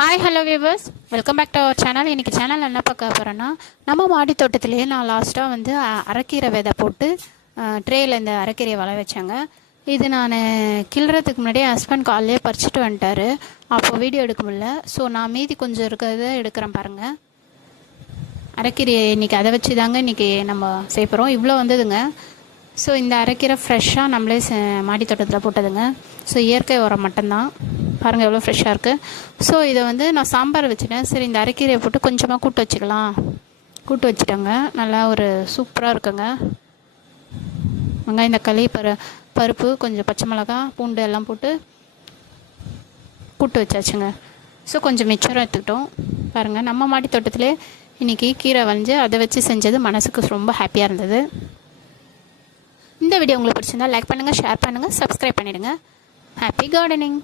Hi hello viewers, welcome back to our channel. இன்றைக்கி channel என்ன பார்க்க போகிறோன்னா, நம்ம மாடி தோட்டத்திலேயே நான் லாஸ்ட்டாக வந்து அரைக்கீரை விதை போட்டு ட்ரேயில் இந்த அரைக்கீரையை வளர வச்சாங்க. இது நான் கிள்றதுக்கு முன்னாடியே ஹஸ்பண்ட் காலையிலே பறிச்சுட்டு வந்துட்டார். அப்போது வீடியோ எடுக்க முடியல. ஸோ நான் மீதி கொஞ்சம் இருக்கிறத எடுக்கிறேன் பாருங்கள். அரைக்கீரையை இன்றைக்கி அதை வச்சு தாங்க இன்றைக்கி நம்ம சேர்ப்புறோம். இவ்வளோ வந்ததுங்க. ஸோ இந்த அரைக்கீரை ஃப்ரெஷ்ஷாக நம்மளே மாடி தோட்டத்தில் போட்டதுங்க. ஸோ இயற்கை உரம் மட்டும்தான். பாருங்கள் எவ்வளோ ஃப்ரெஷ்ஷாக இருக்குது. ஸோ இதை வந்து நான் சாம்பார் வச்சுட்டேன். சரி, இந்த அரைக்கீரையை போட்டு கொஞ்சமாக கூட்டு வச்சுக்கலாம். கூட்டு வச்சுட்டேங்க. நல்லா ஒரு சூப்பராக இருக்குங்க. வெங்காயம், தக்காளி, பருப்பு, கொஞ்சம் பச்சை மிளகா, பூண்டு எல்லாம் போட்டு கூட்டு வச்சாச்சுங்க. ஸோ கொஞ்சம் மிச்சரம் எடுத்துக்கிட்டோம். பாருங்கள், நம்ம மாடி தோட்டத்திலே இன்றைக்கி கீரை வளைஞ்சு அதை வச்சு செஞ்சது மனசுக்கு ரொம்ப ஹாப்பியாக இருந்தது. இந்த வீடியோ உங்களுக்கு பிடிச்சிருந்தால் லைக் பண்ணுங்கள், ஷேர் பண்ணுங்கள், சப்ஸ்கிரைப் பண்ணிவிடுங்க. Happy gardening.